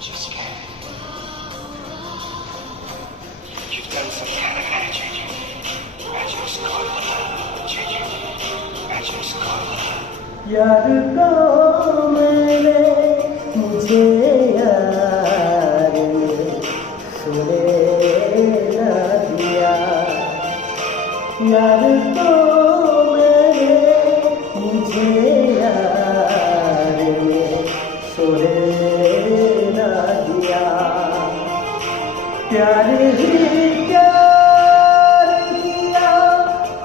Just can't. You've done some kind of magic. Magic's called love, JJ. Magic's called love. यार को मैंने मुझे यार ने सोने ना दिया यार को मैंने मुझे यार ने सोने ना दिया प्यार ही प्यार किया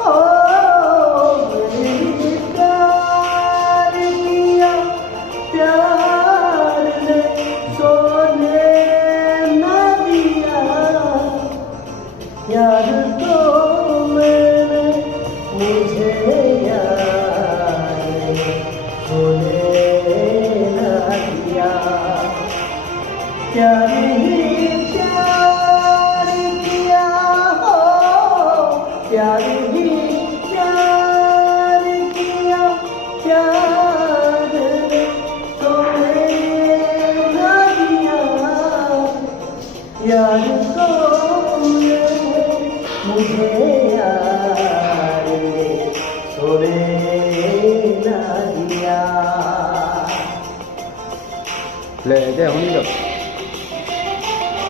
ओ मेरी प्यार किया प्यार ने सोने ना दिया यार तो मैंने मुझे यार ने सोने ना दिया प्यार ही प्यार किया हो प्यार ही प्यार किया प्यार ने सोने ना दिया यार तो मुझे यार ने सोने ना दिया ले दे होनी लो